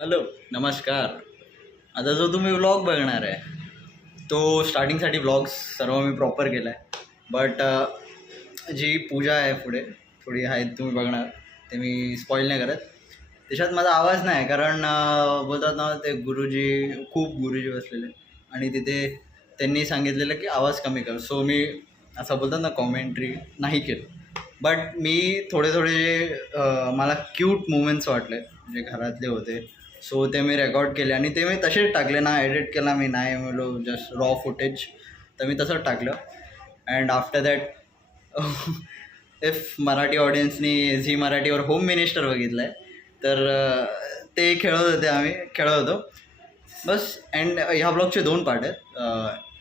Hello नमस्कार. आता जो तुम्ही व्लॉग बघणार आहे तो स्टार्टिंगसाठी व्लॉग्स सर्व मी प्रॉपर केला आहे, बट जी पूजा आहे पुढे थोडी आहे तुम्ही बघणार ते मी स्पॉईल नाही करत. त्याच्यात माझा आवाज नाही कारण बोलतात ना ते खूप गुरुजी बसलेले आणि तिथे त्यांनी सांगितलेलं की आवाज कमी कर. सो मी असं बोलतात ना कॉमेंट्री नाही केलं, बट मी थोडे जे मला क्यूट मुमेंट्स वाटले जे घरातले होते सो ते मी रेकॉर्ड केले आणि ते मी तसेच टाकले ना, एडिट केला मी नाही म्हणलो, जस्ट रॉ फुटेज तर मी तसंच टाकलं. And after that if Marathi ऑडियन्सनी झी मराठीवर होम मिनिस्टर बघितलं आहे तर ते आम्ही खेळत होतो बस. अँड ह्या ब्लॉगचे 2 पार्ट आहेत.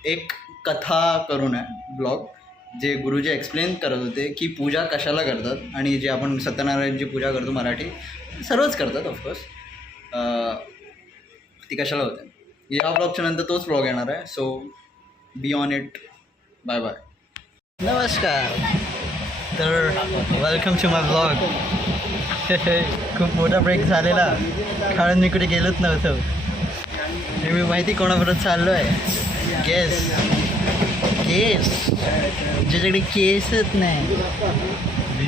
एक कथा करून आहे ब्लॉग जे गुरुजी एक्सप्लेन करत होते की पूजा कशाला करतात आणि जे आपण सत्यनारायणची पूजा करतो मराठी सर्वच करतात ऑफकोर्स, ती कशाला होते. या ब्लॉगच्या नंतर तोच ब्लॉग येणार आहे. So be on it. Bye bye. नमस्कार. तर वेलकम टू माय ब्लॉग. खूप मोठा ब्रेक झालेला कारण मी कुठे गेलोच नव्हतो. हे मी माहिती कोणाबरोबर चाललो आहे. केस ज्याच्याकडे केसच नाही,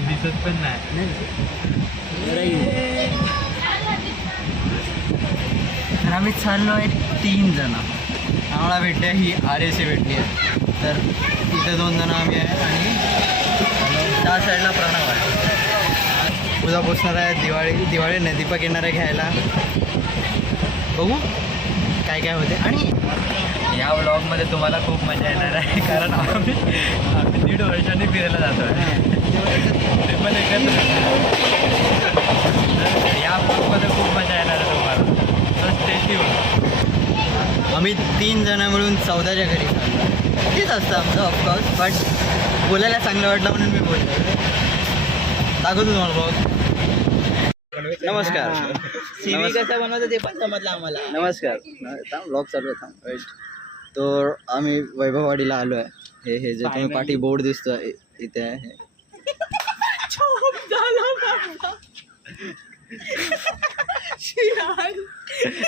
दिसत पण नाही. तर आम्ही चाललो आहे 3 जण. आम्हाला भेटली ही RAC भेटली आहे. तर इथे 2 जण आम्ही आहे आणि त्या साईडला प्रणव आहे. उद्या पोचणार आहे दिवाळी नाही दीपक येणार आहे घ्यायला. बघू काय होते. आणि या व्लॉगमध्ये तुम्हाला खूप मजा येणार आहे कारण आम्ही 1.5 वर्षांनी फिरायला जातो आहे. ते पण एकत्र. या व्लॉगमध्ये खूप मजा येणार आहे तुम्हाला. तर स्टे ट्यून. आम्ही 3 जण मिळून 14च्या घरी चाललो. तेच असतं आमचं ऑफकोर्स, बट बोलायला चांगलं वाटलं म्हणून मी बोलतो. दाखवतो तुम्हाला ब्लॉग. नमस्कार. CV कसं बनवतं ते पण समजलं आम्हाला. नमस्कार. ब्लॉग चालू आहे थांब. तर आम्ही वैभववाडीला आलो आहे. हे जे तुम्ही पाठी बोर्ड दिसतो इथे आहे.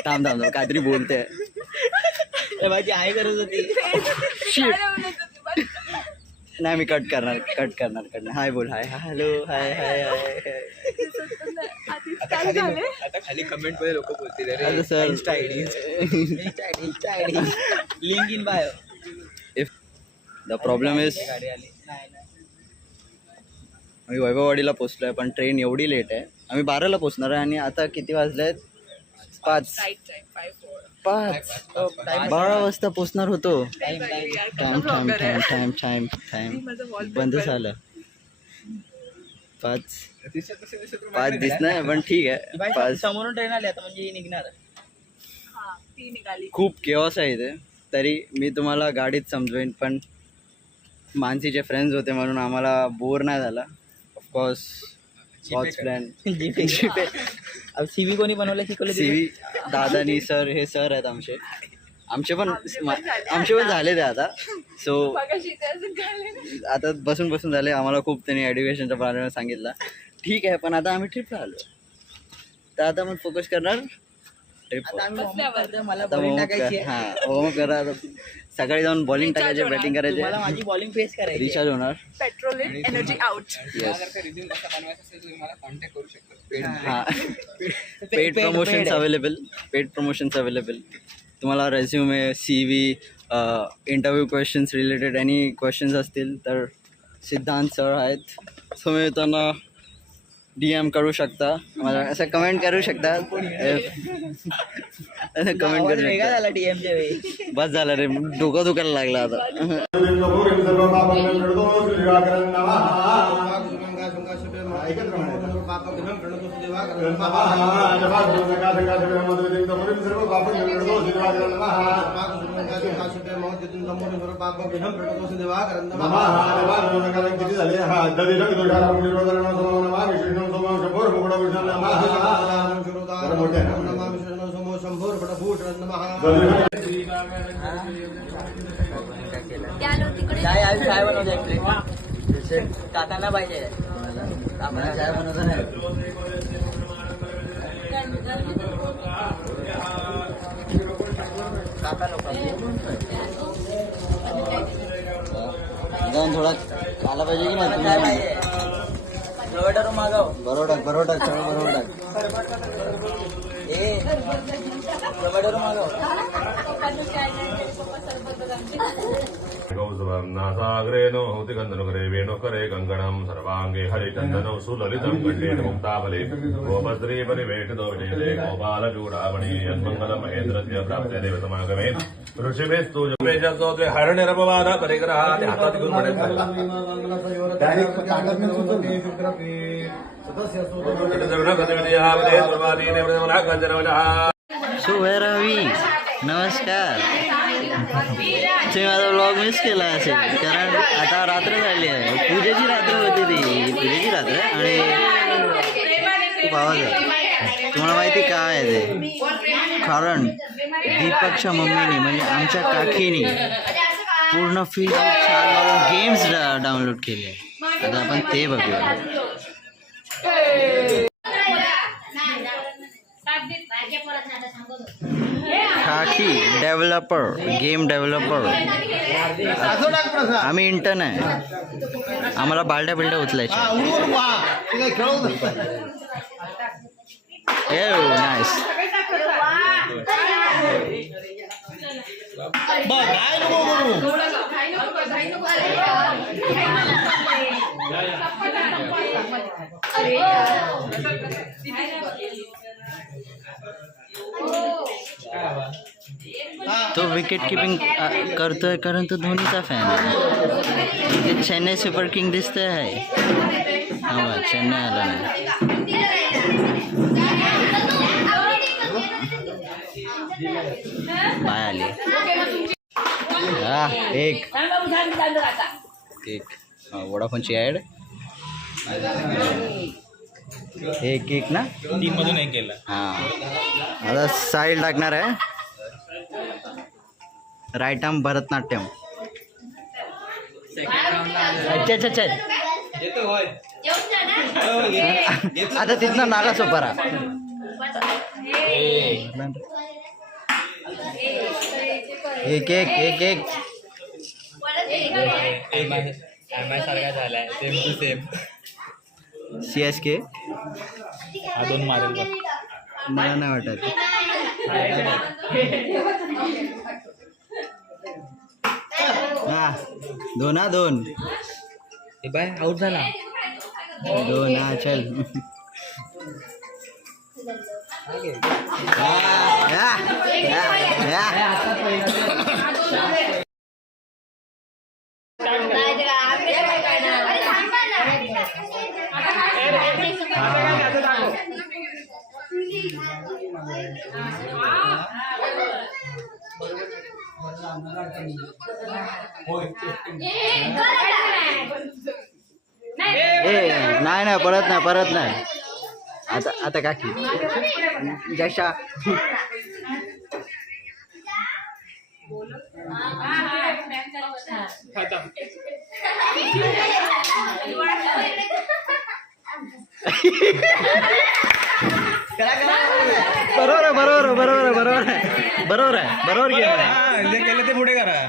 थांब काहीतरी बोलते. माझी आई करत होती. नाही मी कट करणार. हाय बोल. हाय हॅलो हाय हाय हाय. आता खाली कमेंट मध्ये लोक बोलतील sir Insta ID link in bio. If the problem is गाडी आली. आम्ही वैभववाडीला पोचलो आहे पण ट्रेन एवढी लेट आहे. आम्ही 12ला पोचणार आहे आणि आता किती वाजले आहेत? 5. 12 वाजता पोचणार होतो. टाइम बंद झालं. 5 दिसणार पण ठीक आहे. 5 समोरून ट्रेन आली आता म्हणजे निघणार. खूप केओस आहे इथे. तरी मी तुम्हाला गाडीत समजवेन, पण मानसीचे फ्रेंड्स होते म्हणून आम्हाला बोर नाही झाला. Of course plan. CV कोणी बनवलं शिकवलं? CV दादानी सर हे सर आहेत आमचे पण झाले ते आता. सो आता बसून झाले. आम्हाला खूप त्यांनी एड्युकेशनच्या बारे सांगितलं. ठीक आहे, पण आता आम्ही ट्रिपला आलो तर आता आपण फोकस करणार ट्रिपवर. मला बॉलिंग टाकायची. हां वॉर्मअप करा. सकाळी जाऊन बॉलिंग टाकायचे, बॅटिंग करायचे. मला माझी बॉलिंग फेस करायची. रिचार्ज होणार. Petrol energy out. हां पेड प्रमोशन्स अवेलेबल. तुम्हाला resume CV interview questions related any questions असतील तर सिद्धांत सर आहेत. तुम्ही त्यांना DM करू शकता, मला असं कमेंट करू शकता. कमेंट करू वेगळा शकता. झाला TMच्या वेळी. बस झालं रे, डोकं दुखायला लागलं आता. काय बनवते काकांना पाहिजे. चाय बनवता नाही. आला पाहिजे की नाही काय पाहिजे बरोबर मागव बरोबर सगळं बरोबर ए बरोबर मागव गौसवर्णासाग्रेण हौतिकन्दनुकरे वेणुकरे कङ्कणं सर्वाङ्गे हरिचन्दनं सुललितं कण्ठेन मुक्ताफले गोपश्री परिवेष्टितो विजयते गोपालचूडामणि यन्मङ्गलमहेन्द्रस्य प्राप्ते देवसमागमे ऋषिभिस्तु जमेजस्तोत्रे हरणिरपवाद परिग्रहात् हातात घेऊन म्हणायचं सुभैरवी नमस्कार. तुम्ही माझा व्लॉग मिस केला असेल कारण आता रात्र झाली आहे. पूजेची रात्र होती ती पूजेची रात्र आणि खूप आवाज आहे. तुम्हाला माहिती काय आहे ते कारण दीपकच्या मम्मीने म्हणजे आमच्या काकीने पूर्ण फ्री गेम्स डाउनलोड केले आहे. आता आपण ते बघूया. काकी डेव्हलपर गेम डेव्हलपर. आम्ही इंटर्न आहे. आम्हाला बालड्या बिल्ड्या उचलायच्या. नाईस. तो विकेट किपिंग करतोय कारण तो धोनीचा फॅन आहे. चेन्नई सुपर किंग दिसतंय आहे. हा चेन्नई आला नाही. बाय आली. एक वोडाफोनची ॲड. एक ना टीम मधून एक केलं. हां आता साईड लागणार आहे. Right arm Bharatanatyam. अच्छा आता तिथनं नाला सोपारा. एक सारखा झालाय सेम टू सेम. CSK हा 2 मारेल बघ. मला नाही वाटत. हा 2 हे बाय आउट झाला. 2 हा चल. नाही परत नाही. आता काकी जशा बरोबर केलं ते पुढे करा.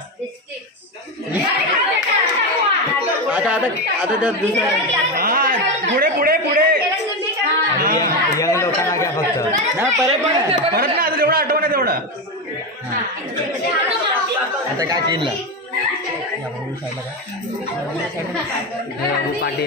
आता त्या दुसऱ्या पुढे लोकांना घ्या फक्त. परत ना आता तेवढा आठवण आहे तेवढा. आता काय केलं पाटे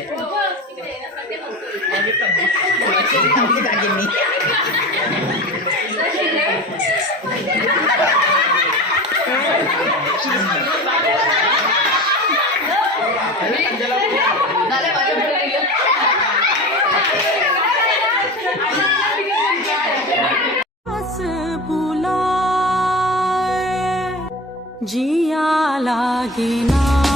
जिया लागे ना